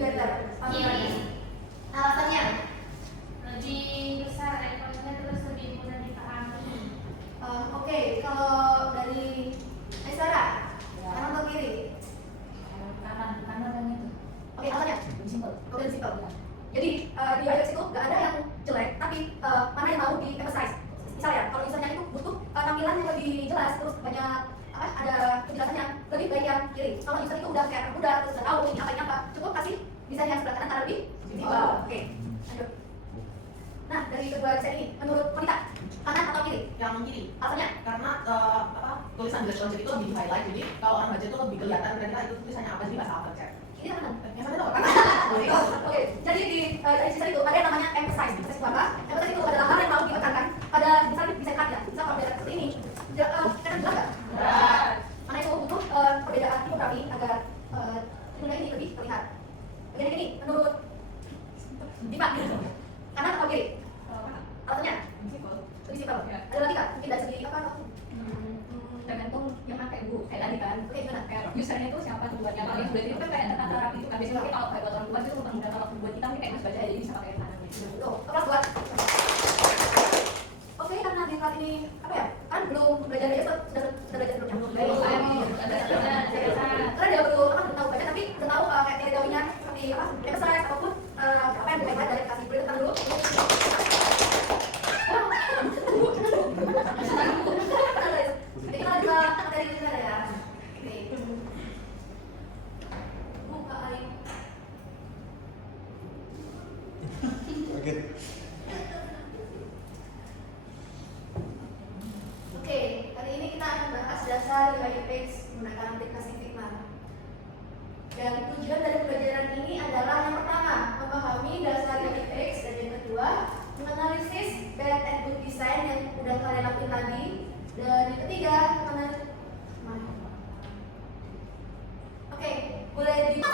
better. Kiri. Alasannya? Lebih besar ekornya, terus lebih mudah dipahami. Oke, kalau dari Sarah, kanan atau kiri? Kanan dan itu. Oke, alasannya? Simpel. Lebih simpel. Jadi di iOS itu nggak ada yang jelek, tapi mana yang mau di emphasize. Misalnya, kalau usernya itu butuh tampilan yang lebih jelas, terus banyak ada penjelasannya, lebih baik yang kiri. Kalau user itu udah kayak udah terus udah tahu ini apa, cukup kasih bisa yang sebelah kanan karena lebih simpel. Oke, lanjut. Nah, dari kedua desain ini, menurut wanita, kanan atau kiri? Yang kiri, Alasannya? karena tulisan Black Logic itu lebih di highlight, jadi kalau orang baca itu lebih kelihatan kira-kira itu tulisannya apa, jadi nggak salah baca. Kiri atau kanan? Yang mana tuh? Oke, jadi di sisi itu ada yang namanya emphasize. Emphasize itu apa? Emphasize itu adalah hal yang mau ditekankan pada misalnya desain karya. Misal kalau beda seperti ini, kan jelas nggak? Karena itu butuh perbedaan tipografi agar nilai ini lebih terlihat. Begini gini, menurut Dipa, kanan atau kiri? Alasannya? Lebih simpel. Ada lagi kan? Mungkin dari segi apa? Tergantung yang pakai Bu, kayak tadi kan. Oke, gimana? Kayak usernya itu siapa tujuannya, kalau yang buat itu kan kayak tata rapi itu kan biasanya kalau kayak buat orang tua itu memudahkan waktu buat kita mungkin kayak mas baca aja, jadi bisa pakai kanan gitu. Tuh, kelas buat. Oke, karena di kelas ini apa ya? Kan belum belajar ya, sudah belajar belum? Karena dia belum tahu baca, tapi udah tahu kayak teori-teorinya seperti apa? Emphasize ataupun apa yang dibuat dari kasih boleh tekan dulu. Jadi kita lanjut ke materi kita ya. Oke. Buka air. Oke, hari ini kita akan bahas dasar UI UX menggunakan aplikasi Figma. Dan tujuan dari pembelajaran ini adalah yang pertama, memahami dasar UI UX, dan yang kedua, menganalisis bad and good design yang udah kalian lakuin tadi, dan yang ketiga, Oke, boleh di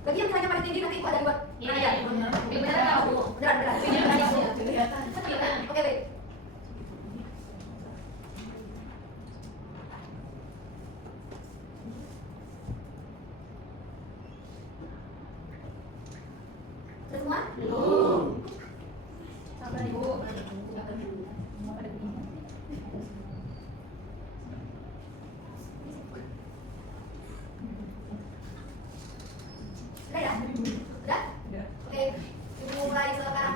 Bagi yang nilainya paling tinggi nanti itu ada reward. Iya. Nah, ya. Beneran tahu. Beneran. Kelihatan. Oke, baik. Sudah semua? Sabar Ibu. Sudah ya? Sudah? Oke, Ibu mulai silakan.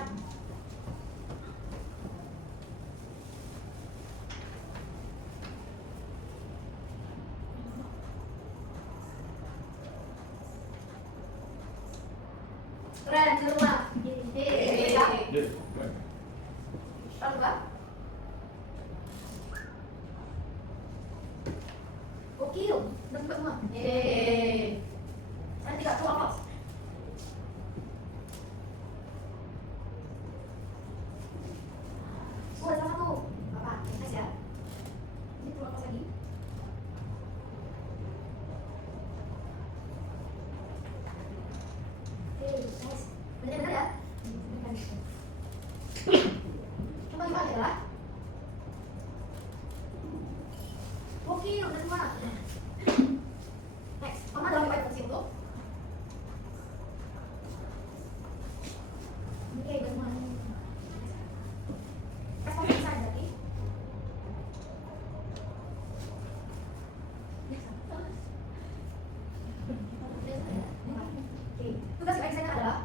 Keren, di rumah. Ya. Lalu Pak? Gokil, udah buka semua. Saya tidak tahu apa. Ada sama tuh. Bapak, nice ya. Ini perlu apa lagi? Oke, nice. Benar-benar ya? Coba gimana ya lah? Oke, udah semua. Next, Mama dalam baik fungsi untuk. Oke, udah semua. Respon bisa berarti. Oke, tugas baik saya adalah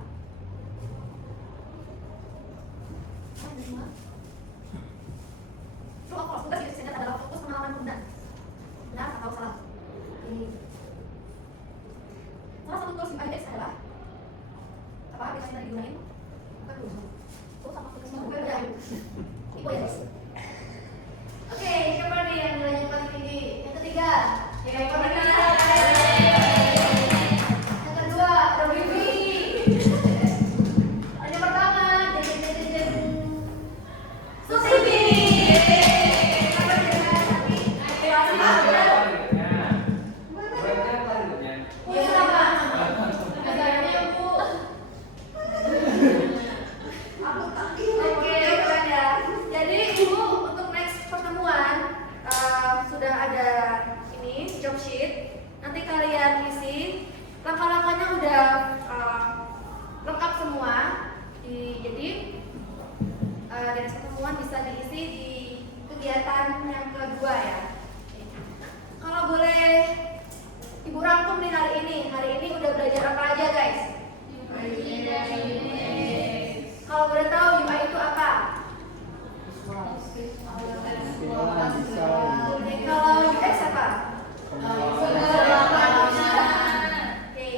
true or false. Tugas baik saya adalah fokus pengalaman penggunaan. Benar atau salah? Oke. Salah satu tools index adalah apa? Aplikasi tadi digunain? Bukan dulu. Oh, sama tugas mau ya. Ibu ya guys. Oke, siapa nih yang nilainya paling tinggi? Yang ketiga. Yang ketiga. Yang kedua, ada Bibi. Yang pertama, Susibi. Apa dia? Iya, sama. Biasanya Bu. Oke, keren ya. Jadi Ibu untuk next pertemuan sudah ada ini job sheet. Nanti kalian isi. Langkah-langkahnya udah lengkap semua. Jadi dari pertemuan bisa diisi di kegiatan yang kedua ya. Kalau boleh Ibu rangkum nih hari ini. Hari ini udah belajar apa aja guys? Kalau boleh tahu UI itu apa? Oke, kalau UX apa? Oke,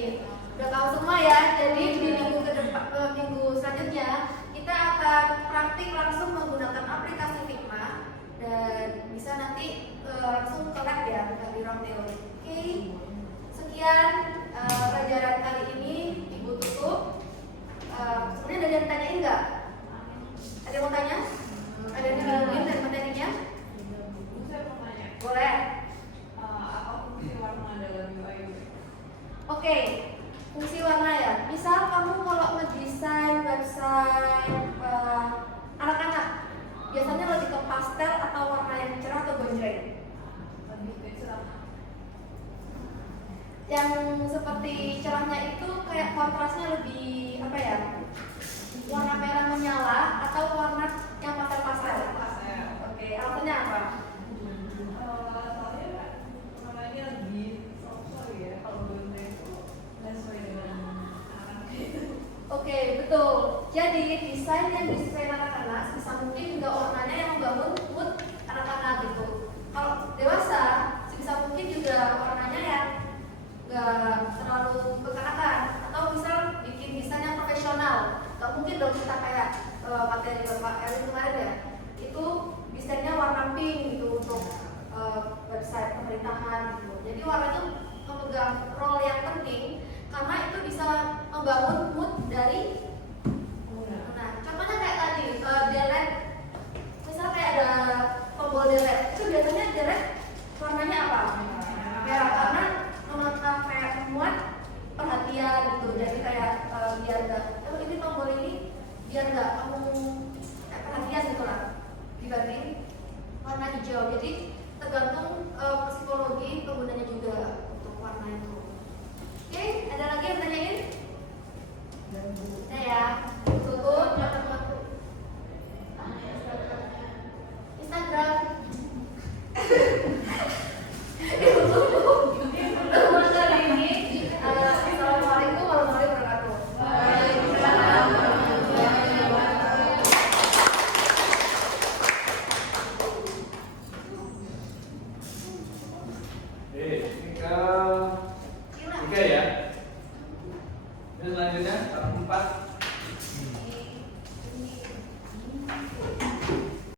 udah tahu semua ya. Jadi di minggu minggu selanjutnya kita akan praktik langsung menggunakan aplikasi Figma dan bisa nanti langsung ke lab ya, bukan di ruang teori. Oke, sekian pelajaran kali ini Ibu tutup. Sebenarnya ada yang tanyain nggak? Ada yang mau tanya? Ada yang bingung dari materinya? Saya mau tanya, Boleh. apa fungsi warna dalam UI UX? Oke, fungsi warna ya. Misal kamu kalau ngedesain website anak-anak, biasanya lebih ke pastel atau warna yang cerah atau gonjreng? Lebih ke cerah. Yang seperti cerahnya itu kayak kontrasnya lebih apa ya? Warna merah menyala atau warna yang pastel-pastel? Oke, alasannya apa? Soalnya warnanya lebih soft ya. Kalau gonjreng itu nggak sesuai dengan anak gitu. Oke, betul. Jadi desain yang disesuaikan anak-anak sebisa mungkin juga warnanya yang membangun mood anak-anak gitu. Kalau dewasa sebisa mungkin juga warnanya yang nggak terlalu kekanakan atau misal bikin desain yang profesional. Gak mungkin dong kita kayak materi Bapak Erwin kemarin ya. Itu desainnya warna pink gitu untuk website pemerintahan gitu. Jadi warna itu memegang role yang penting karena itu bisa membangun mood dari nah, contohnya kayak tadi delete, misal kayak ada tombol delete, itu biasanya delete warnanya apa? Merah karena kayak memuat perhatian aja gitu. Jadi kayak biar nggak, ini tombol ini biar nggak kamu perhatian gitu lah dibanding warna hijau. Jadi tergantung psikologi penggunanya juga untuk warna itu. Oke, ada lagi yang tanyain? Nah ya, tutup teman-temanku. Instagram. Untuk kali ini, assalamualaikum warahmatullahi wabarakatuh. Ini ke 3 ya. Dan selanjutnya 4.